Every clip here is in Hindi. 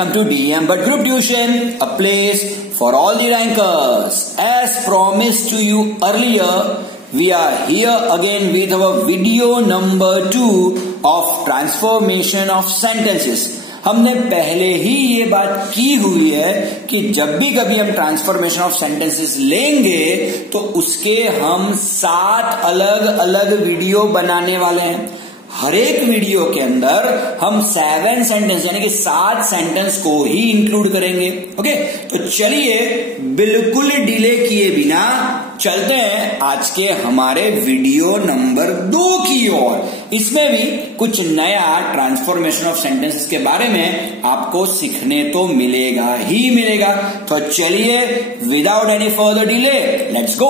welcome to DEM But Group Tuition, a place for all the rankers. As promised to you earlier, we are here again with our video number 2 of transformation of sentences. हमने पहले ही ये बात की हुई है कि जब भी कभी हम ट्रांसफॉर्मेशन ऑफ सेंटेंसेस लेंगे तो उसके हम 7 अलग अलग वीडियो बनाने वाले हैं। हर एक वीडियो के अंदर हम 7 सेंटेंस यानी कि 7 सेंटेंस को ही इंक्लूड करेंगे। ओके, तो चलिए बिल्कुल डिले किए बिना चलते हैं आज के हमारे वीडियो नंबर 2 की ओर। इसमें भी कुछ नया ट्रांसफॉर्मेशन ऑफ सेंटेंसेस के बारे में आपको सीखने तो मिलेगा ही मिलेगा। तो चलिए without any further delay let's go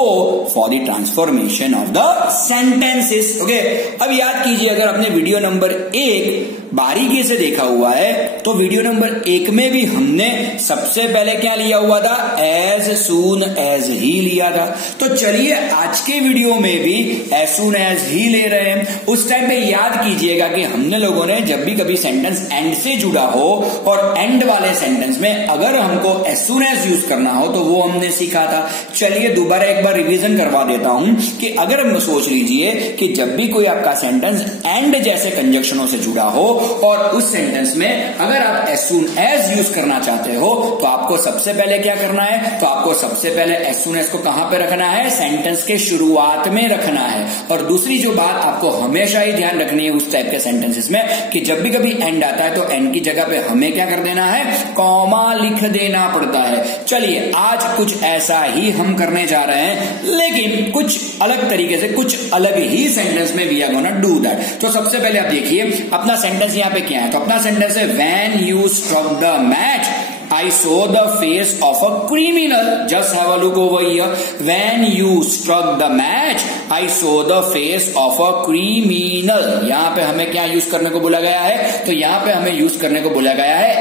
for the transformation of the sentences. Okay, अब याद कीजिए, अगर आपने वीडियो नंबर 1 बारीकी से देखा हुआ है तो वीडियो नंबर 1 में भी हमने सबसे पहले क्या लिया हुआ था, एज सून एज ही लिया था। तो चलिए आज के वीडियो में भी एज सून एज ही ले रहे हैं। उस टाइम पे याद कीजिएगा कि हमने लोगों ने जब भी कभी सेंटेंस एंड से जुड़ा हो और एंड वाले सेंटेंस में अगर हमको एज सून एज यूज करना हो तो वो हमने सीखा था। चलिए दोबारा एक बार रिवीजन करवा देता हूं कि अगर हम सोच लीजिए कि जब भी कोई आपका सेंटेंस एंड जैसे कंजक्शनों से जुड़ा हो और उस सेंटेंस में अगर आप एज सून एज यूज करना चाहते हो तो आपको सबसे पहले क्या करना है, तो आपको सबसे पहले एज सून एज को कहां पे रखना है, सेंटेंस के शुरुआत में रखना है। और दूसरी जो बात आपको हमेशा ही ध्यान रखनी है उस टाइप के सेंटेंसेस में कि जब भी कभी एंड आता है तो एंड की जगह पे हमें क्या कर देना है, कॉमा लिख देना पड़ता है। चलिए आज कुछ ऐसा ही हम करने जा रहे हैं, लेकिन कुछ अलग तरीके से, कुछ अलग ही सेंटेंस में we are gonna do that. तो सबसे पहले आप देखिए अपना सेंटेंस यहाँ पे क्या है। तो अपना सेंटेंस है when you struck the match I saw the face of a criminal. Just have a look over here. When you struck the match, I saw the face of a criminal. यहाँ पे हमें क्या यूज करने को बोला गया है, तो यहाँ पे हमें यूज करने को बोला गया है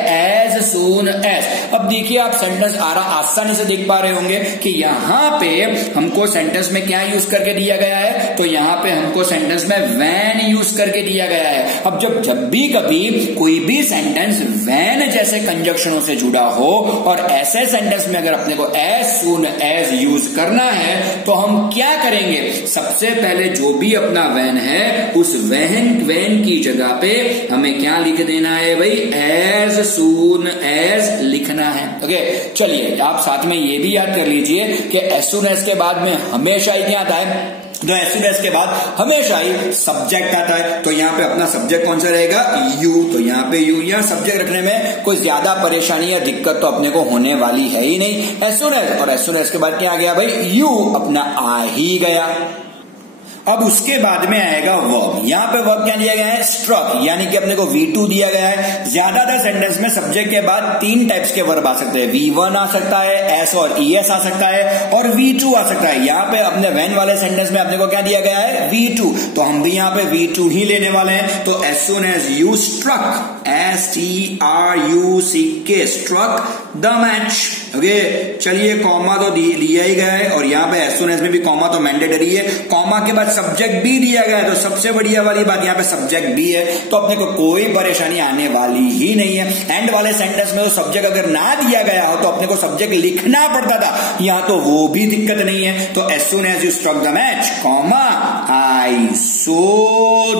as soon as। अब देखिए आप सेंटेंस आसानी से देख पा रहे होंगे कि यहाँ पे हमको सेंटेंस में क्या यूज करके दिया गया है, तो यहाँ पे हमको सेंटेंस में when यूज करके दिया गया है। अब जब भी कभी कोई भी सेंटेंस when जैसे कंजक्शनों से जुड़ा हो और ऐसे सेंटेंस में अगर अपने को एज सून एज यूज करना है तो हम क्या करेंगे, सबसे पहले जो भी अपना वैन है उस वैन की जगह पे हमें क्या लिख देना है भाई, एज सून एज लिखना है। ओके, चलिए आप साथ में ये भी याद कर लीजिए कि एज सून एज के बाद में हमेशा ही क्या आता है, तो एज सून एज के बाद हमेशा ही सब्जेक्ट आता है। तो यहाँ पे अपना सब्जेक्ट कौन सा रहेगा, यू। तो यहाँ पे यू, यहाँ सब्जेक्ट रखने में कोई ज्यादा परेशानी या दिक्कत तो अपने को होने वाली है ही नहीं। एज सून एज, और एज सून एज के बाद क्या आ गया भाई, यू अपना आ ही गया। अब उसके बाद में आएगा वर्ब। यहाँ पे वर्ब क्या दिया गया है, स्ट्रक, यानी कि अपने को V2 दिया गया है। ज्यादातर सेंटेंस में सब्जेक्ट के बाद 3 टाइप्स के वर्ब आ सकते हैं, V1 आ सकता है, S और ES आ सकता है और V2 आ सकता है। यहाँ पे अपने व्हेन वाले सेंटेंस में अपने को क्या दिया गया है, V2, तो हम भी यहाँ पे V2 ही लेने वाले हैं। तो as soon as you struck, STRUCK, struck the match. Okay, चलिए कॉमा तो लिया ही गया है और यहाँ पे एज सून एज में भी कॉमा तो मैंडेटरी है। कॉमा के बाद सब्जेक्ट भी दिया गया है, तो सबसे बढ़िया वाली बात यहाँ पे सब्जेक्ट भी है, तो अपने को कोई परेशानी आने वाली ही नहीं है। एंड वाले सेंटेंस में तो सब्जेक्ट अगर ना दिया गया हो तो अपने को सब्जेक्ट लिखना पड़ता था, यहाँ तो वो भी दिक्कत नहीं है। तो as soon as you struck the match, comma, I saw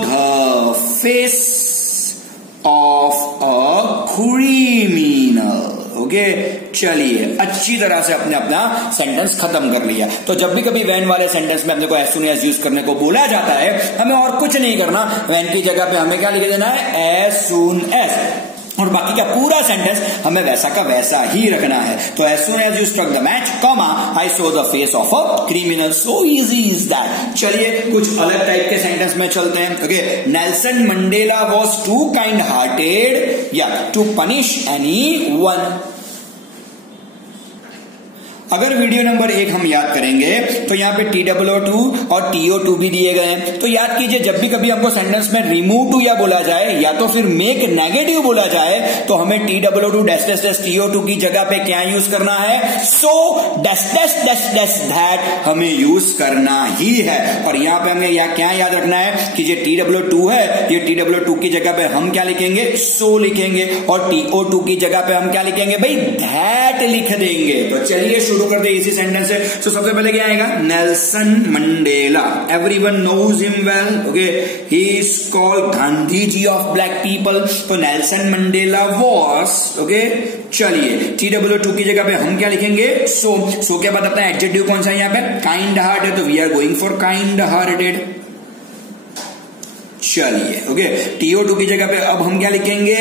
the face of a criminal. Okay, चलिए अच्छी तरह से अपने अपना सेंटेंस खत्म कर लिया। तो जब भी कभी वैन वाले सेंटेंस में अपने को एज सून एज यूज करने को बोला जाता है, हमें और कुछ नहीं करना, वैन की जगह पे हमें क्या लिख देना है, एज सून एज, और बाकी का पूरा सेंटेंस हमें वैसा का वैसा ही रखना है। तो as soon as you struck the match, comma, I saw the face of a criminal. So easy is that. चलिए कुछ अलग टाइप के सेंटेंस में चलते हैं। Okay, Nelson Mandela was too kind hearted या टू पनिश एनी वन। अगर वीडियो नंबर 1 हम याद करेंगे तो यहाँ पे TOO2 और TO2 भी दिए गए हैं। तो याद कीजिए, जब भी कभी हमको सेंटेंस में रिमूव टू या बोला जाए या तो फिर मेक नेगेटिव बोला जाए तो हमें TOO2 TO2 की जगह पे क्या यूज करना है? सो दैट हमें यूज करना ही है। और यहाँ पे हमें क्या याद रखना है कि ये TOO2 है, ये TOO2 की जगह पे हम क्या लिखेंगे? सो लिखेंगे। और TO2 की जगह पे हम क्या लिखेंगे भाई? दैट लिख देंगे। तो चलिए शुरू करते हैं इसी सेंटेंस से। तो सबसे पहले क्या आएगा? Nelson Mandela, everyone knows him well, okay, he is called Gandhi ji of black people. तो नेल्सन मंडेला वॉज, ओके, चलिए TOO2 की जगह पे हम क्या लिखेंगे? सो के बाद अपना एडजेक्टिव कौन सा है यहाँ पे? काइंड हार्ट है, तो we are going for kind hearted. चलिए, ओके, TO2 की जगह पे अब हम क्या लिखेंगे?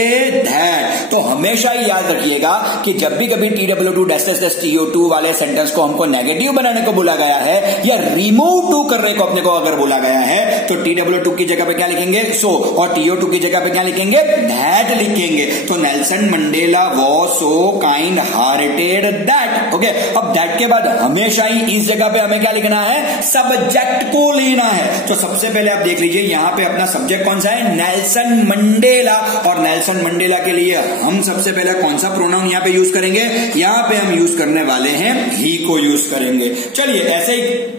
दैट। तो हमेशा ही याद रखिएगा कि जब भी कभी TOO2 TO2 वाले सेंटेंस को हमको नेगेटिव बनाने को बोला गया है या रिमूव टू करने को अपने को अगर बोला गया है तो TOO2 की जगह पे क्या लिखेंगे? सो, और TO2 की जगह पे क्या लिखेंगे? दैट लिखेंगे। तो Nelson Mandela was so kind hearted that, okay. अब दैट के बाद हमेशा ही इस जगह पे हमें क्या लिखना है? सब्जेक्ट को लेना है। तो सबसे पहले आप देख लीजिए यहां पे अपना सब्जेक्ट कौन सा है? Nelson Mandela. और नेल्सन मंडेला के लिए हम सबसे पहले कौन सा प्रोनाउन यहां पे यूज करेंगे? यहां पे हम यूज करने वाले हैं ही को यूज करेंगे। चलिए, ऐसे ही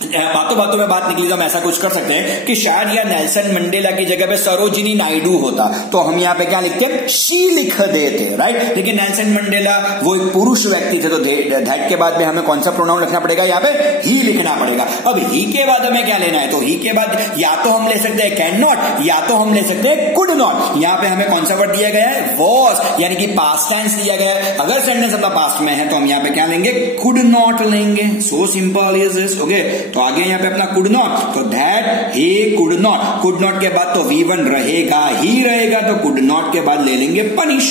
बातों बातों में बात निकली तो हम ऐसा कुछ कर सकते हैं कि शायद यह नेल्सन मंडेला की जगह पे सरोजिनी नायडू होता तो हम यहाँ पे क्या लिखते हैं? शी लिख देते, राइट। लेकिन नेल्सन मंडेला वो एक पुरुष व्यक्ति थे तो दैट के बाद में हमें कौन सा प्रोनाउन लिखना पड़ेगा? यहाँ पे ही लिखना पड़ेगा। अब ही के बाद हमें क्या लेना है? तो ही के बाद या तो हम ले सकते हैं कैन नॉट या तो हम ले सकते हैं कुड नॉट। यहाँ पे हमें कौन सा वर्ड दिया गया है? वॉज, यानी कि पास्ट टेंस दिया गया है। अगर सेंटेंस अपना पास्ट में है तो हम यहाँ पे क्या लेंगे? कुड नॉट लेंगे। सो सिंपल इज दिस, ओके। तो आगे यहाँ पे अपना कुड नॉट, तो दैट ही कुड नॉट के बाद तो V1 रहेगा ही रहेगा, तो कुड नॉट के बाद ले लेंगे पनिश,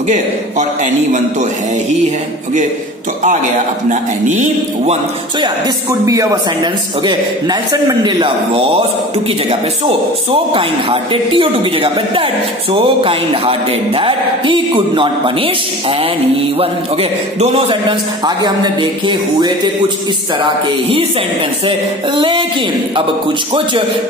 ओके। और एनीवन तो है ही है, ओके। तो आ गया अपना एनीवन। सो या this could be our sentence, okay. Nelson Mandela was too की जगह पे सो काइंड हार्टेड, TO2 की जगह पे that, so kind hearted that he could not punish anyone, okay. दोनों सेंटेंस आगे हमने देखे हुए थे कुछ इस तरह के ही सेंटेंस है, लेकिन अब कुछ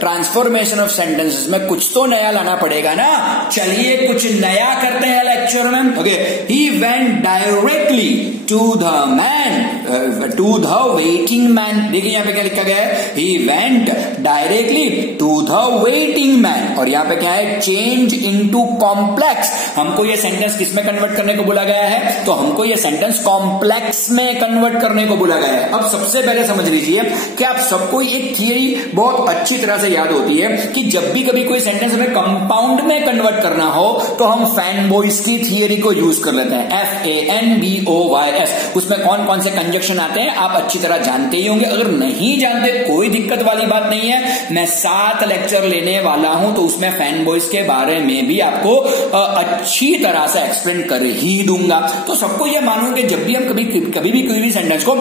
ट्रांसफॉर्मेशन ऑफ सेंटेंसेस में कुछ तो नया लाना पड़ेगा ना। चलिए कुछ नया करते हैं लेक्चर में, okay. He went directly to the man, to the waiting man. देखिए यहाँ पे क्या लिखा गया है? He went directly to the waiting man. और यहाँ पे क्या है? Change into complex. हमको ये सेंटेंस किस में कन्वर्ट करने को बोला गया है? तो हमको ये सेंटेंस कॉम्प्लेक्स में कन्वर्ट करने को बोला गया है। अब सबसे पहले समझ लीजिए कि आप सबको एक थियरी बहुत अच्छी तरह से याद होती है कि जब भी कभी कोई सेंटेंस हमें कंपाउंड में कन्वर्ट करना हो तो हम फैन बॉयज की थियरी को यूज कर लेते हैं, FANBOYS। उसमें कौन कौन से कंजक्शन आते हैं आप अच्छी तरह जानते ही होंगे। अगर नहीं जानते कोई दिक्कत वाली बात नहीं है, मैं 7 लेक्चर लेने वाला हूं तो उसमें फैन बॉयज के बारे में भी आपको अच्छी तरह से एक्सप्लेन कर ही दूंगा। तो सबको यह मालूम कि जब भी हम कभी भी कोई भी सेंटेंस को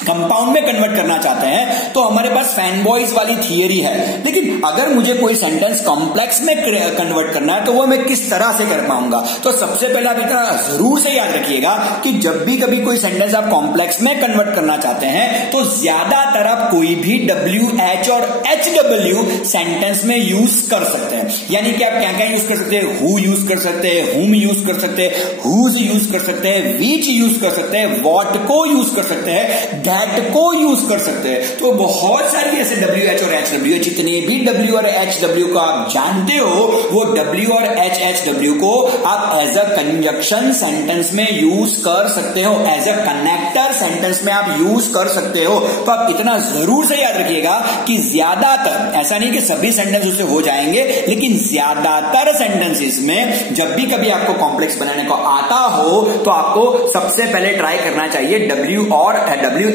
कंपाउंड में कन्वर्ट करना चाहते हैं तो हमारे पास फैन बॉयज वाली थियरी है। लेकिन अगर मुझे कोई सेंटेंस कॉम्प्लेक्स में कन्वर्ट करना है तो वो मैं किस तरह से कर पाऊंगा? तो सबसे पहले आप इतना जरूर से याद रखिएगा कि जब भी कभी कोई सेंटेंस आप कॉम्प्लेक्स में कन्वर्ट करना चाहते हैं तो ज्यादातर आप कोई भी WH और HW सेंटेंस में यूज कर सकते हैं। यानी कि आप क्या क्या यूज कर सकते हैं? हु यूज कर सकते हैं, हुम यूज कर सकते हैं, हुज यूज कर सकते हैं, विच यूज कर सकते हैं, व्हाट को यूज कर सकते हैं, दैट को यूज कर सकते हैं। तो बहुत सारी ऐसे WH और HW, जितने भी W और HW को आप जानते हो वो W और HW को आप एज अ कंजक्शन सेंटेंस में यूज कर सकते हो, एज अ कनेक्टर सेंटेंस में आप यूज कर सकते हो। तो आप इतना जरूर से याद रखिएगा कि ज्यादातर, ऐसा नहीं कि सभी सेंटेंस उससे हो जाएंगे, लेकिन ज्यादातर सेंटेंसेस में जब भी कभी आपको कॉम्प्लेक्स बनाने को आता हो तो आपको सबसे पहले ट्राई करना चाहिए W और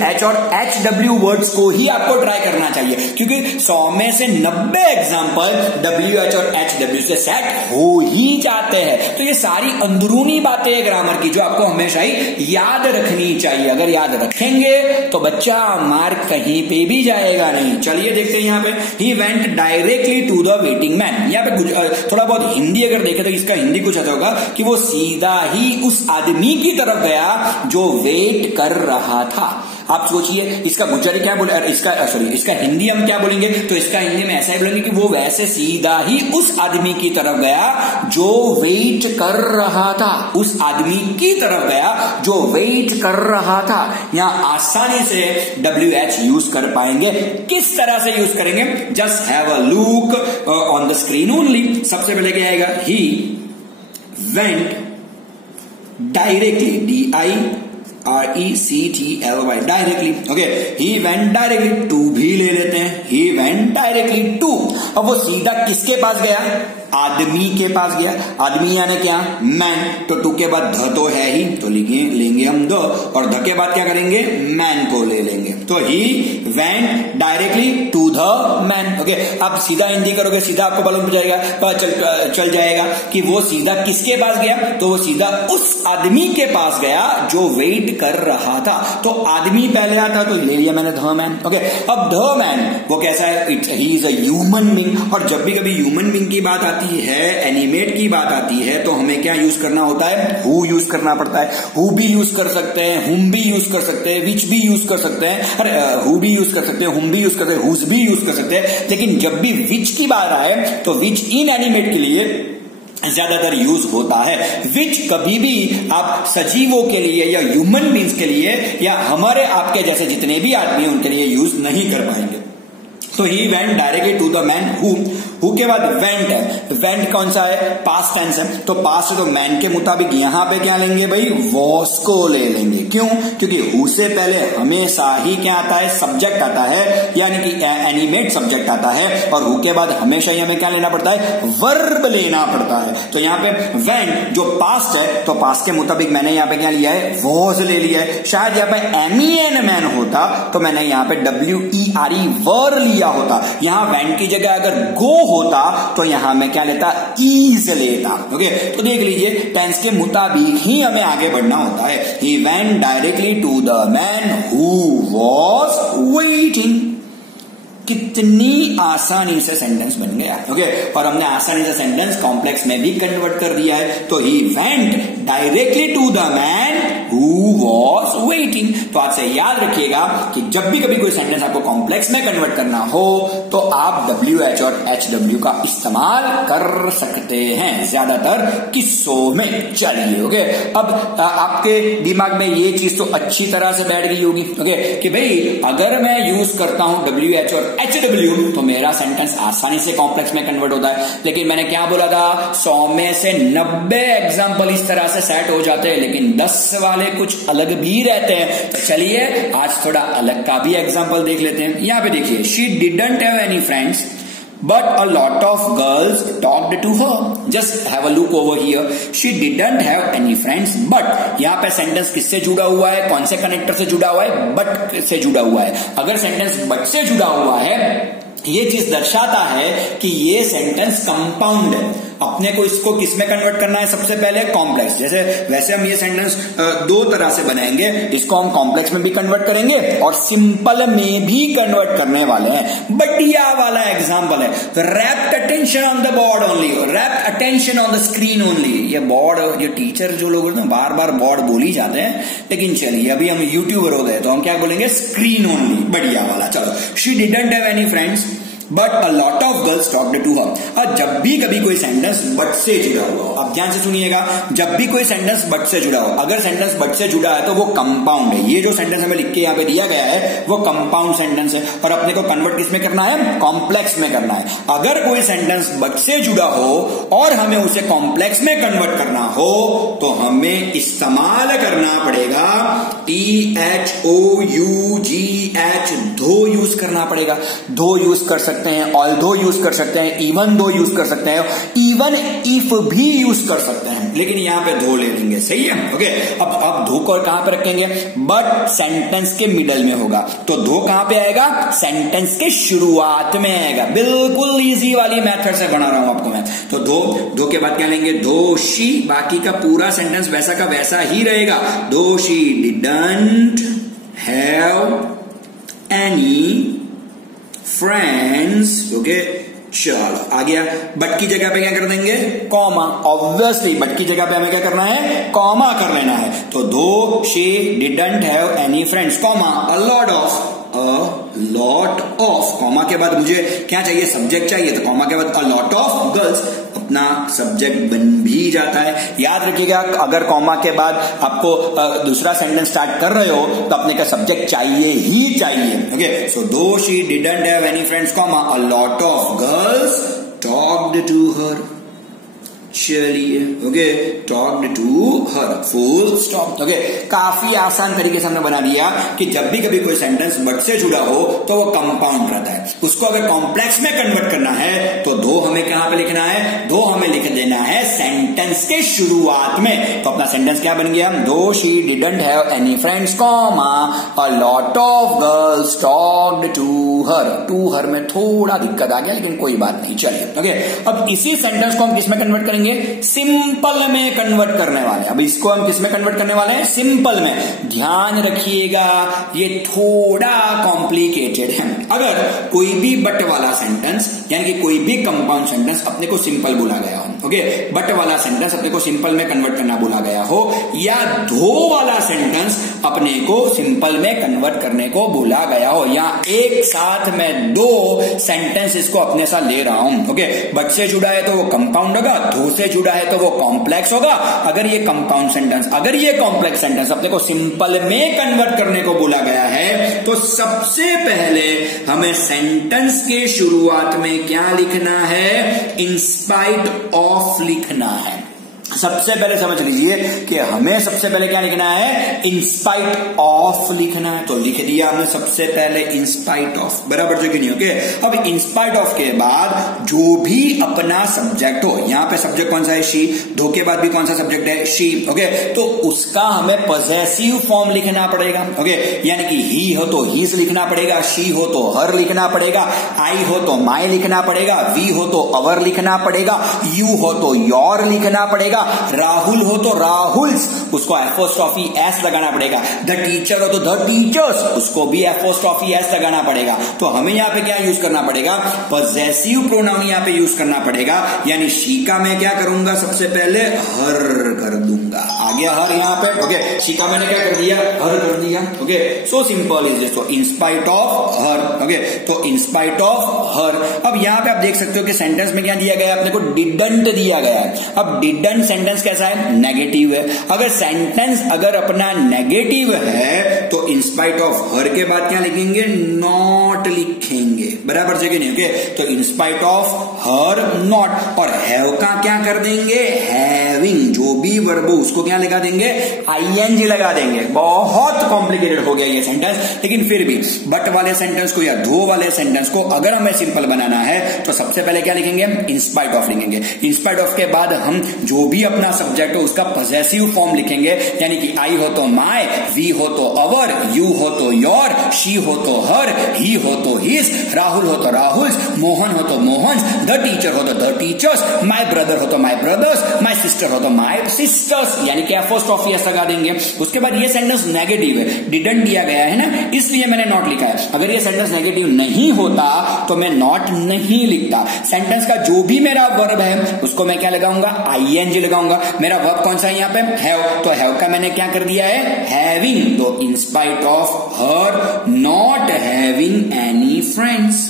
एच और HW वर्ड्स को ही आपको ट्राई करना चाहिए, क्योंकि 100 में से 90 एग्जाम्पल WH और HW से सेट हो ही जाते हैं। तो ये सारी अंदरूनी बातें हैं ग्रामर की जो आपको हमेशा ही याद रखनी चाहिए। अगर याद रखेंगे तो बच्चा मार्क कहीं पे भी जाएगा नहीं। चलिए देखते हैं यहाँ पे, he went directly to the waiting man. यहाँ पे थोड़ा बहुत हिंदी अगर देखे तो इसका हिंदी कुछ ऐसा होगा कि वो सीधा ही उस आदमी की तरफ गया जो वेट कर रहा था। आप सोचिए इसका गुजराती क्या बोले, इसका हिंदी हम क्या बोलेंगे, तो इसका हिंदी में ऐसा ही बोलेंगे कि वो वैसे सीधा ही उस आदमी की तरफ गया जो वेट कर रहा था। उस आदमी की तरफ गया जो वेट कर रहा था। यहां आसानी से WH यूज कर पाएंगे। किस तरह से यूज करेंगे, just have a look on the screen only. सबसे पहले क्या आएगा, he went directly, DIRECTLY directly. Okay, he went directly, to भी ले लेते हैं, ही वेंट डायरेक्टली टू। अब वो सीधा किसके पास गया, आदमी के पास गया। आदमी यानी क्या, मैन। तो टू के बाद ध तो है ही, तो लेंगे हम द, और ध के बाद क्या करेंगे, मैन को ले लेंगे। तो he went directly to the man. Okay, अब सीधा हिंदी करोगे सीधा आपको मालूम जाएगा, चल जाएगा कि वो सीधा किसके पास गया, तो वो सीधा उस आदमी के पास गया जो वेट कर रहा था। तो आदमी पहले आता तो ले लिया मैंने द मैन। ओके, अब द मैन वो कैसा है, he is a human being. और जब भी कभी ह्यूमन बीइंग की बात आती है, एनिमेट की बात आती है, तो हमें क्या यूज करना होता है, हु यूज करना पड़ता है। हु भी यूज कर सकते हैं, हुम भी यूज कर सकते हैं, विच भी यूज कर सकते हैं, अरे हु भी यूज कर सकते हैं, हुम भी यूज कर सकते हैं, हुज भी यूज कर सकते हैं। लेकिन जब भी विच की बात आए तो विच इन एनिमेट के लिए ज्यादातर यूज होता है। विच कभी भी आप सजीवों के लिए या ह्यूमन बींग्स के लिए या हमारे आपके जैसे जितने भी आदमी हैं उनके लिए यूज नहीं कर पाएंगे। तो he went directly to the man who के बाद वेंट है। वेंट कौन सा है, पास्ट टेंस है। तो पास्ट है तो मैन के मुताबिक यहां पे क्या लेंगे भाई, वॉस को ले लेंगे। क्यों, क्योंकि हु से पहले हमेशा ही क्या आता है, सब्जेक्ट आता है, यानी कि एनिमेट सब्जेक्ट आता है। और हु के बाद हमेशा ही हमें क्या लेना पड़ता है, वर्ब लेना पड़ता है। तो यहाँ पे वेंट जो पास्ट है तो पास्ट के मुताबिक मैंने यहाँ पे क्या लिया है, वॉस ले लिया है। शायद यहाँ पे MEN मैन होता तो मैंने यहाँ पे WERE वर लिया होता। यहां वेंट की जगह अगर गो होता तो यहां मैं क्या लेता, ईज लेता। ओके, तो देख लीजिए टेंस के मुताबिक ही हमें आगे बढ़ना होता है। He went directly to the man who was waiting. कितनी आसानी से सेंटेंस बन गया। ओके, और हमने आसानी से सेंटेंस कॉम्प्लेक्स में भी कन्वर्ट कर दिया है। तो he went directly to the man who was waiting. तो आज से याद रखिएगा कि जब भी कभी कोई सेंटेंस आपको कॉम्प्लेक्स में कन्वर्ट करना हो तो आप WH और HW का इस्तेमाल कर सकते हैं ज्यादातर किस्सों में। चलिए ओके, अब आपके दिमाग में ये चीज तो अच्छी तरह से बैठ गई होगी ओके कि भाई अगर मैं यूज करता हूं WH और HW तो मेरा सेंटेंस आसानी से कॉम्प्लेक्स में कन्वर्ट होता है। लेकिन मैंने क्या बोला था, 100 में से 90 एग्जाम्पल इस तरह से सेट हो जाते हैं, लेकिन 10 वाले कुछ अलग भी रहते हैं। तो चलिए आज थोड़ा अलग का भी एग्जाम्पल देख लेते हैं। यहां पे देखिए, she didn't have any friends but a lot of girls talked to her. Just have a look over here. She didn't have any friends, but यहाँ पे सेंटेंस किससे जुड़ा हुआ है, कौन से कनेक्टर से जुड़ा हुआ है, but से जुड़ा हुआ है। अगर सेंटेंस but से जुड़ा हुआ है ये चीज दर्शाता है कि ये सेंटेंस कंपाउंड है। अपने को इसको किस में कन्वर्ट करना है, सबसे पहले कॉम्प्लेक्स। जैसे वैसे हम ये सेंटेंस दो तरह से बनाएंगे, इसको हम कॉम्प्लेक्स में भी कन्वर्ट करेंगे और सिंपल में भी कन्वर्ट करने वाले हैं। बढ़िया वाला एग्जांपल है, wrapped attention on the board only, wrapped attention on the screen only. ये बोर्ड, ये टीचर जो लोग ना बार बार बोर्ड बोल ही जाते हैं, लेकिन चलिए अभी हम यूट्यूबर हो गए तो हम क्या बोलेंगे, स्क्रीन ओनली, बढ़िया वाला। चलो, she didn't have any friends but a lot of girls talked to her. और जब भी कभी कोई सेंटेंस बट से जुड़ा हुआ हो, अब ध्यान से सुनिएगा, जब भी कोई सेंटेंस बट से जुड़ा हो, अगर सेंटेंस बट से जुड़ा है तो वो कंपाउंड है। ये जो सेंटेंस हमें लिख के यहाँ पे दिया गया है वो कंपाउंड सेंटेंस है और अपने को कन्वर्ट किस में करना है, कॉम्प्लेक्स में करना है। अगर कोई सेंटेंस बट से जुड़ा हो और हमें उसे कॉम्प्लेक्स में कन्वर्ट करना हो तो हमें इस्तेमाल करना पड़ेगा THOUGH, धो यूज करना पड़ेगा। धो यूज कर सकते सकते हैं, ऑल्दो यूज कर सकते हैं, इवन दो यूज कर सकते हैं, इवन इफ भी यूज कर सकते हैं, लेकिन यहां पे दो ले लेंगे, सही है। ओके, अब दो को कहां पे रखेंगे, बट सेंटेंस के मिडल में होगा, तो दो कहां पे आएगा, सेंटेंस के शुरुआत में आएगा। बिल्कुल इजी वाली मेथड से बना रहा हूं आपको मैं। तो दो के बाद क्या लेंगे, दो शी, बाकी का पूरा सेंटेंस वैसा का वैसा ही रहेगा। दो she didn't have any friends, okay, चलो आ गया। बट की जगह पे क्या कर देंगे, कॉमा। ऑब्वियसली बट की जगह पे हमें क्या करना है, कॉमा कर लेना है। तो दो she didn't have any friends, comma, a lot of, comma के बाद मुझे क्या चाहिए, सब्जेक्ट चाहिए, तो कॉमा के बाद अ लॉट ऑफ गर्ल्स, अपना सब्जेक्ट बन भी जाता है। याद रखिएगा, अगर कॉमा के बाद आपको दूसरा सेंटेंस स्टार्ट कर रहे हो तो अपने का सब्जेक्ट चाहिए ही चाहिए। Okay, so though she didn't have any friends, comma, a lot of girls talked to her, चलिए, okay, talked to her, full stop. Okay, काफी आसान तरीके से हमने बना दिया कि जब भी कभी कोई सेंटेंस बट से जुड़ा हो तो वो कंपाउंड रहता है। उसको अगर कॉम्प्लेक्स में कन्वर्ट करना है तो दो हमें कहां पे लिखना है, दो हमें लिख देना है सेंटेंस के शुरुआत में। तो अपना सेंटेंस क्या बन गया, दो she didn't have any friends, comma, a lot of girls talked to her. To her में थोड़ा दिक्कत आ गया, लेकिन कोई बात नहीं, चलिए। ओके, अब इसी सेंटेंस को हम किसमें कन्वर्ट करेंगे, सिंपल में कन्वर्ट करने वाले हैं। अब इसको हम किसमें कन्वर्ट करने वाले हैं, सिंपल में। ध्यान रखिएगा, ये थोड़ा कॉम्प्लिकेटेड है। अगर कोई भी बट वाला सेंटेंस, यानी कि कोई भी कंपाउंड सेंटेंस अपने को सिंपल बोला गया हो, ओके, बट वाला सेंटेंस अपने को सिंपल में कन्वर्ट करना बोला गया हो, या दो वाला सेंटेंस अपने को सिंपल में कन्वर्ट करने को बोला गया हो, या एक साथ में दो सेंटेंस इसको अपने साथ ले रहा हूं, ओके, बट से जुड़ा है तो वो कंपाउंड होगा, दो से जुड़ा है तो वो कॉम्प्लेक्स होगा। अगर ये कंपाउंड सेंटेंस, अगर ये कॉम्प्लेक्स सेंटेंस अपने को सिंपल में कन्वर्ट करने को बोला गया है, तो सबसे पहले हमें सेंटेंस के शुरुआत में क्या लिखना है, इन स्पाइट ऑफ लिखना है। सबसे पहले समझ लीजिए कि हमें सबसे पहले क्या लिखना है, इन स्पाइट ऑफ लिखना है। तो लिख दिया हमने सबसे पहले इन स्पाइट ऑफ, बराबर जो कि नहीं, ओके। अब इन स्पाइट ऑफ के बाद जो भी अपना सब्जेक्ट हो, यहां पे सब्जेक्ट कौन सा है, शी, दो के बाद भी कौन सा सब्जेक्ट है, शी, ओके, तो उसका हमें पॉजेसिव फॉर्म लिखना पड़ेगा, ओके, यानी कि ही हो तो हीज लिखना पड़ेगा, शी हो तो हर लिखना पड़ेगा, आई हो तो माई लिखना पड़ेगा, वी हो तो अवर लिखना पड़ेगा, यू हो तो योर लिखना पड़ेगा, राहुल हो तो राहुल्स, उसको एपोस्ट्रोफी एस लगाना पड़ेगा, द टीचर हो तो द टीचर्स, उसको भी एपोस्ट्रोफी एस लगाना पड़ेगा। तो हमें यहां पे क्या यूज करना पड़ेगा, पॉजेसिव प्रोनाउन यहां पे यूज करना पड़ेगा, यानी शी का मैं क्या करूंगा, सबसे पहले हर कर दूंगा। आ गया हर यहां पे, ओके, शी का मैंने क्या कर दिया, हर कर दिया, okay, so simple is this. तो in spite of her, okay, तो इन स्पाइट ऑफ हर। अब यहां पे आप देख सकते हो कि सेंटेंस में क्या दिया गया है, अपने को डिडंट दिया गया है। अब डिडंट सेंटेंस कैसा है, नेगेटिव है। अगर सेंटेंस अगर अपना नेगेटिव है तो इन स्पाइट ऑफ हर के बाद क्या लिखेंगे, नॉट लिखेंगे, बराबर जगह नहीं, ओके। तो in spite of her not, और हैव का क्या कर देंगे, हैविंग, जो भी वर्ब हो उसको क्या लगा देंगे, आईएनजी लगा देंगे। बहुत कॉम्प्लिकेटेड हो गया ये सेंटेंस, लेकिन फिर भी बट वाले सेंटेंस को या दो वाले सेंटेंस को अगर हमें सिंपल बनाना है तो सबसे पहले क्या लिखेंगे, इन स्पाइट ऑफ लिखेंगे। इन स्पाइट ऑफ के बाद हम जो भी अपना सब्जेक्ट हो उसका पॉजेसिव फॉर्म लिखेंगे, यानी कि आई हो तो माय, वी हो तो अवर, यू हो तो योर, शी हो तो हर, ही हो तो हिज, राहुल हो तो राहुल्स, मोहन हो तो मोहन्स, द टीचर हो तो द टीचर्स, माय ब्रदर हो तो माय ब्रदर्स, माय सिस्टर हो तो माय सिस्टर्स, यानी कि एपोस्ट्रोफी एस लगा देंगे। उसके बाद ये सेंटेंस नेगेटिव है, डिडंट दिया गया है ना, इसलिए मैंने नॉट लिखा है। अगर ये सेंटेंस नेगेटिव नहीं होता तो मैं नॉट नहीं लिखता। सेंटेंस का जो भी मेरा वर्ब है उसको मैं क्या लगाऊंगा, आईएनजी लगाऊंगा। मेरा वर्ब कौन सा है यहाँ पे, हैव, तो हैव का मैंने क्या कर दिया है, हैविंग। तो in spite of her not having any friends.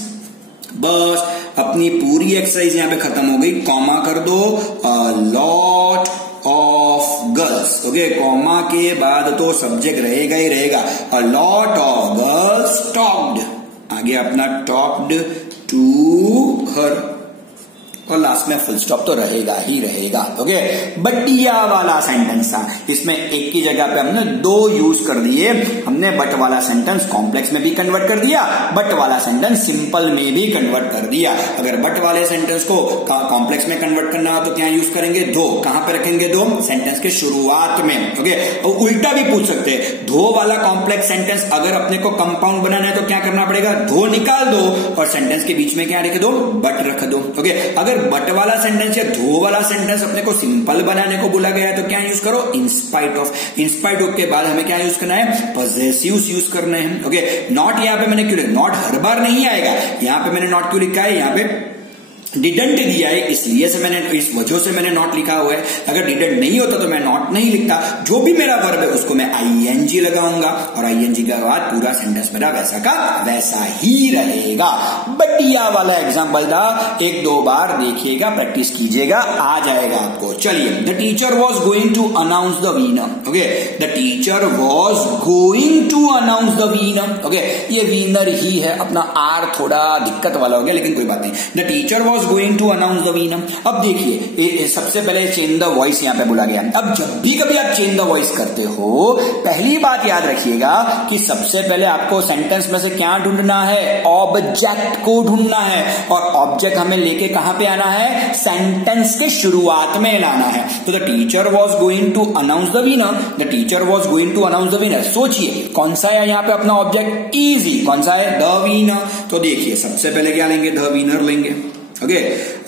बस अपनी पूरी एक्सरसाइज यहां पे खत्म हो गई। कॉमा कर दो, lot of girls, okay, comma के बाद तो सब्जेक्ट रहेगा ही रहेगा, अ लॉट ऑफ गर्ल्स टॉक्ड, आगे अपना टॉक्ड टू हर, और लास्ट में फुल स्टॉप तो रहेगा ही रहेगा। ओके, बटिया वाला सेंटेंस था, इसमें एक की जगह पे हमने दो यूज कर दिए। हमने बट वाला सेंटेंस कॉम्प्लेक्स में भी कन्वर्ट कर दिया, बट वाला सेंटेंस सिंपल में भी कन्वर्ट कर दिया। अगर बट वाले सेंटेंस को कॉम्प्लेक्स में कन्वर्ट करना हो तो क्या यूज करेंगे, दो। कहां पे रखेंगे, दो सेंटेंस के शुरुआत में। ओके, और उल्टा भी पूछ सकते हैं, धो वाला कॉम्प्लेक्स सेंटेंस अगर अपने को कंपाउंड बनाना है तो क्या करना पड़ेगा, धो निकाल दो और सेंटेंस के बीच में क्या रख दो, बट रख दो। ओके, अगर बट वाला सेंटेंस या धो वाला सेंटेंस अपने को सिंपल बनाने को बोला गया है तो क्या यूज करो, इंस्पाइट ऑफ। इंस्पाइट ऑफ के बाद हमें क्या यूज करना है, पॉजेसिव्स यूज करने हैं। ओके, नॉट यहां पे मैंने क्यों लिखा, नॉट हर बार नहीं आएगा, यहां पे मैंने नॉट क्यों लिखा है, यहां पे डिडंट दिया है इसलिए से मैंने, इस वजह से मैंने नॉट लिखा हुआ है। अगर डिडंट नहीं होता तो मैं नॉट नहीं लिखता। जो भी मेरा वर्ब है उसको मैं आईएनजी लगाऊंगा और आईएनजी के बाद पूरा सेंटेंस मेरा वैसा का वैसा ही रहेगा। बटिया वाला एग्जांपल था, एक दो बार देखिएगा, प्रैक्टिस कीजिएगा, आ जाएगा आपको। चलिए, the teacher was going to announce the winner. Okay, the teacher was going to announce the winner. Okay, ये विनर ही है, अपना आर थोड़ा दिक्कत वाला हो गया लेकिन कोई बात नहीं। The teacher was going to announce the winner. अब देखिए, सबसे पहले चेंज द वॉइस यहां पे बोला गया। अब जब भी कभी आप चेंज द वॉइस करते हो, पहली बात याद रखिएगा कि सबसे पहले आपको सेंटेंस में से क्या ढूंढना है, ऑब्जेक्ट को ढूंढना है। और ऑब्जेक्ट हमें लेके कहां पे आना है, सेंटेंस के शुरुआत में लाना है। तो the teacher was going to announce the winner, the teacher was going to announce the winner. सोचिए कौन सा है यहां पे अपना ऑब्जेक्ट, इजी, कौन सा है, द विनर। तो देखिए सबसे पहले क्या लेंगे, द विनर लेंगे। ओके,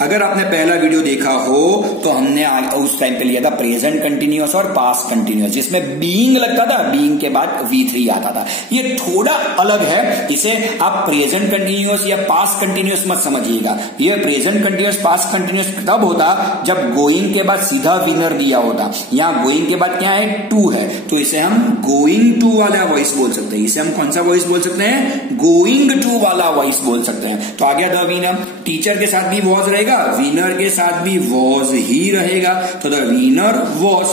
अगर आपने पहला वीडियो देखा हो तो हमने उस टाइम पे लिया था प्रेजेंट कंटिन्यूअस और पास्ट कंटिन्यूअस, जिसमें बीइंग लगता था, बीइंग के बाद V3 आता था। ये थोड़ा अलग है, इसे आप प्रेजेंट कंटिन्यूअस या पास्ट कंटिन्यूअस मत समझिएगा। ये प्रेजेंट कंटिन्यूअस पास्ट कंटिन्यूअस तब होता जब गोइंग के बाद सीधा विनर दिया होता। यहाँ गोइंग के बाद क्या है, टू है, तो इसे हम गोइंग टू वाला वॉइस बोल सकते हैं। इसे हम कौन सा वॉइस बोल सकते हैं, गोइंग टू वाला वॉइस बोल सकते हैं। तो आ गया द विनर, टीचर के साथ भी वॉज रहेगा, विनर के साथ भी वॉज ही रहेगा, तो द विनर वॉज।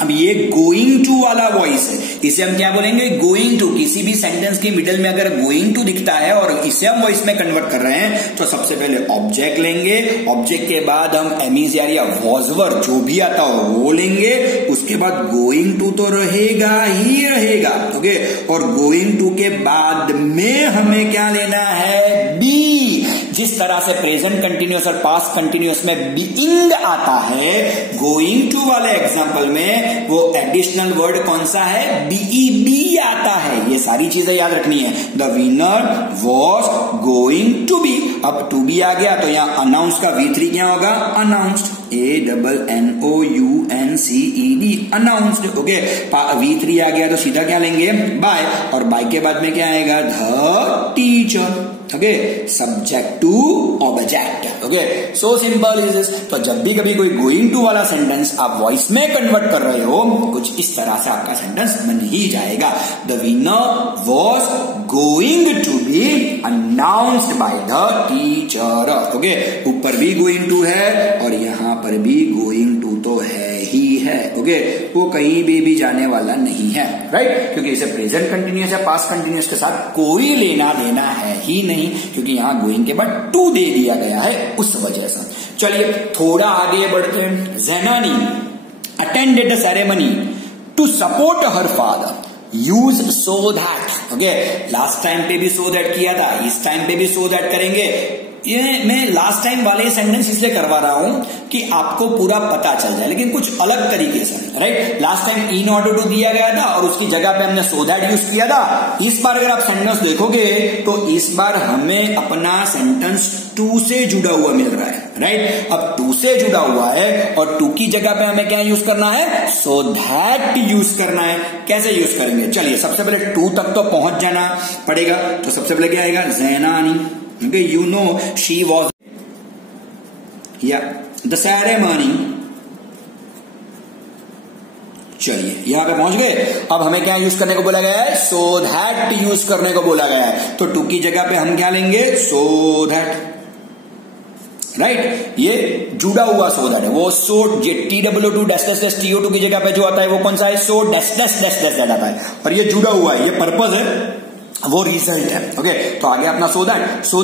अब ये गोइंग टू वाला वॉइस है, इसे हम क्या बोलेंगे, गोइंग टू। किसी भी सेंटेंस के मिडिल में अगर गोइंग टू दिखता है और इसे हम वॉइस में कन्वर्ट कर रहे हैं तो सबसे पहले ऑब्जेक्ट लेंगे, ऑब्जेक्ट के बाद हम एमिजियर या वॉजवर जो भी आता हो वो लेंगे, उसके बाद गोइंग टू तो रहेगा ही रहेगा। ओके, और गोइंग टू के बाद में हमें क्या लेना है, बी। जिस तरह से प्रेजेंट कंटिन्यूअस और पास्ट कंटिन्यूअस में बीइंग आता है, गोइंग टू वाले एग्जांपल में वो एडिशनल वर्ड कौन सा है, बीईबी आता है। ये सारी चीजें याद रखनी है। The winner was going to be. अब टू बी आ गया तो यहाँ अनाउंस का V3 क्या होगा, announced, ANNOUNCED, announced. Okay, V3 आ गया तो सीधा क्या लेंगे, बाय, और बाय के बाद में क्या आएगा, the teacher. Okay, subject to object. Okay, so simple is this. तो जब भी कभी कोई गोइंग टू वाला सेंटेंस आप वॉइस में कन्वर्ट कर रहे हो, कुछ इस तरह से आपका सेंटेंस बन ही जाएगा। The winner was going to be announced by the teacher. Okay, ऊपर भी गोइंग टू है और यहां पर भी गोइंग टू तो है ही है। ओके, वो कहीं भी जाने वाला नहीं है, राइट, क्योंकि इसे प्रेजेंट कंटिन्यूअस या पास्ट कंटिन्यूअस के साथ कोई लेना देना है ही नहीं, क्योंकि यहां गोइंग के बाद टू दे दिया गया है उस वजह से। चलिए थोड़ा आगे बढ़ते हैं। Zainani attended the ceremony to support her father, use so that. Okay, last time पे भी सो दैट किया था, इस टाइम पे भी सो दैट करेंगे। ये मैं लास्ट टाइम वाले सेंटेंस इसलिए करवा रहा हूं कि आपको पूरा पता चल जाए, लेकिन कुछ अलग तरीके से, right. Last time in order to दिया गया था और उसकी जगह पे हमने सो दैट यूज किया था। इस बार अगर आप सेंटेंस देखोगे तो इस बार हमें अपना सेंटेंस टू से जुड़ा हुआ मिल रहा है, राइट। अब टू से जुड़ा हुआ है और टू की जगह पे हमें क्या यूज करना है, सो दैट यूज करना है। कैसे यूज करेंगे, चलिए सबसे पहले टू तक तो पहुंच जाना पड़ेगा। तो सबसे पहले क्या आएगा, ज़ैनानी। Okay, you know she was, yeah, the ceremony। चलिए यहां पे पहुंच गए। अब हमें क्या यूज करने को बोला गया है, सो दैट यूज करने को बोला गया है। तो टू की जगह पे हम क्या लेंगे, सो दैट, राइट। ये जुड़ा हुआ सो दैट है, वो सो TW2 TO2 की जगह पे जो आता है वो कौन सा है, so dash dash dash dash आता है, और ये जुड़ा हुआ है, ये पर्पज है। वो रिजल्ट है। ओके, तो आगे अपना सो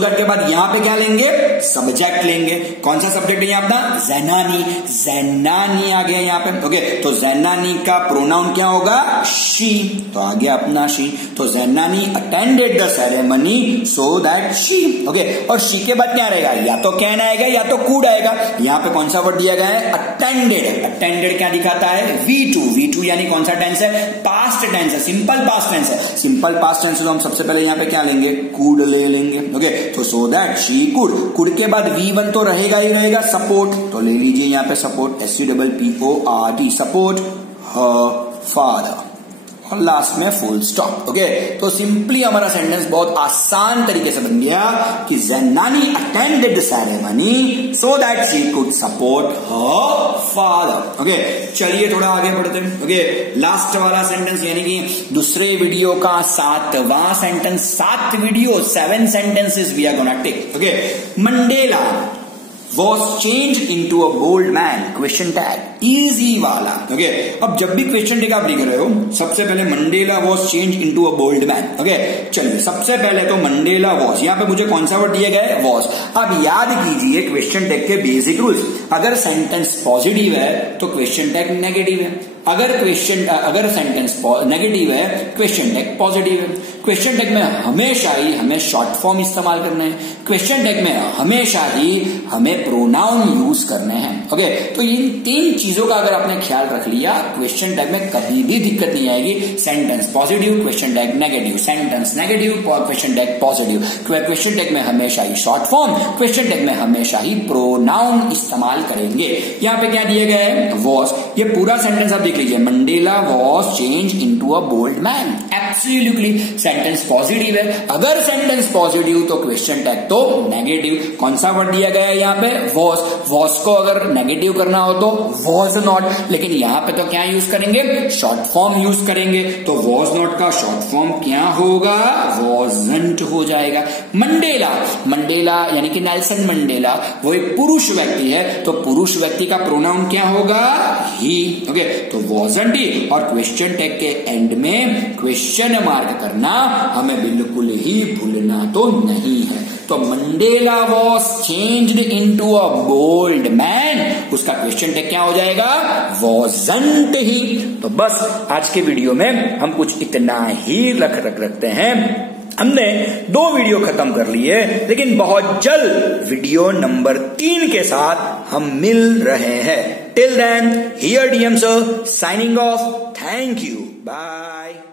दैट के बाद यहां पे क्या लेंगे, सब्जेक्ट लेंगे। कौन सा सब्जेक्ट है यहाँ अपना, जैनानी आ गया यहाँ पे। ओके, तो जैनानी का प्रोनाउन क्या होगा, शी, तो आ गया अपना शी। तो Jainani attended the ceremony so that she. Okay, और शी के बाद क्या रहेगा, या तो कैन आएगा या तो कुड आएगा। यहाँ पे कौन सा वर्ड दिया गया है, अटेंडेड क्या दिखाता है, V2 यानी कौन सा टेंस है, पास्ट टेंस है, सिंपल पास्ट टेंस है। सिंपल पास्ट टेंस तो हम सबसे पहले यहाँ पे क्या लेंगे, कुड ले लेंगे। ओके, तो सो दैट शी कुड के बाद V1 तो रहेगा ही रहेगा, सपोर्ट, तो ले लीजिए यहाँ पे support, SUPPORT, support her father, और लास्ट में फुल स्टॉप। ओके, तो सिंपली हमारा सेंटेंस बहुत आसान तरीके से बन गया कि Jainani attended the ceremony so that she could support her father. Okay, चलिए थोड़ा आगे बढ़ते हैं। ओके, लास्ट वाला सेंटेंस यानी कि दूसरे वीडियो का 7वां sentence, 7 video 7 sentences we are gonna take. Okay, Mandela was changed into a bold man, question tag easy वाला। ओके, अब जब भी क्वेश्चन टैग आप लिख रहे हो, सबसे पहले Mandela was changed into a bold man। Okay, चलिए सबसे पहले तो मंडेला was, यहाँ पे मुझे कौन सा वर्ड दिया गया है, was। अब याद कीजिए क्वेश्चन टैग के बेसिक रूल्स, अगर सेंटेंस पॉजिटिव है तो क्वेश्चन टैग नेगेटिव है, अगर सेंटेंस नेगेटिव है क्वेश्चन टैग पॉजिटिव है। क्वेश्चन टैग में हमेशा ही हमें शॉर्ट फॉर्म इस्तेमाल करना है, क्वेश्चन टैग में हमेशा ही हमें प्रोनाउन यूज करने हैं। ओके, तो इन 3 चीजों का अगर आपने ख्याल रख लिया, क्वेश्चन टैग में कभी भी दिक्कत नहीं आएगी। Sentence positive, question tag negative, sentence negative, question tag positive. Question tag में हमेशा ही शॉर्ट फॉर्म, क्वेश्चन टैग में हमेशा ही प्रोनाउन इस्तेमाल करेंगे। यहाँ पे क्या दिया गया है, वॉज, ये पूरा सेंटेंस आप देख लीजिए, Mandela was change into a bold man, absolutely sentence positive है। अगर सेंटेंस पॉजिटिव तो क्वेश्चन टैग तो नेगेटिव। कौन सा वर्ड दिया गया है यहाँ पे, वॉज। वॉज को अगर नेगेटिव करना हो तो वॉज नॉट, लेकिन यहाँ पे तो क्या यूज करेंगे, शॉर्ट फॉर्म यूज करेंगे। तो वॉज नॉट का शॉर्ट फॉर्म क्या होगा, वॉजंट हो जाएगा। मंडेला यानी कि नेल्सन मंडेला वो एक पुरुष व्यक्ति है, तो पुरुष व्यक्ति का प्रोनाउन क्या होगा, ही। ओके, तो वॉजंट ही, और क्वेश्चन टैग के एंड में क्वेश्चन मार्क करना हमें बिल्कुल ही भूलना तो नहीं है। तो Mandela was changed into a bold man, उसका क्वेश्चन टैग क्या हो जाएगा, वॉजंट ही। तो बस आज के वीडियो में हम कुछ इतना ही रखते हैं। हमने 2 वीडियो खत्म कर लिए, लेकिन बहुत जल्द वीडियो नंबर 3 के साथ हम मिल रहे हैं। Till then, here DM sir signing off. Thank you, bye.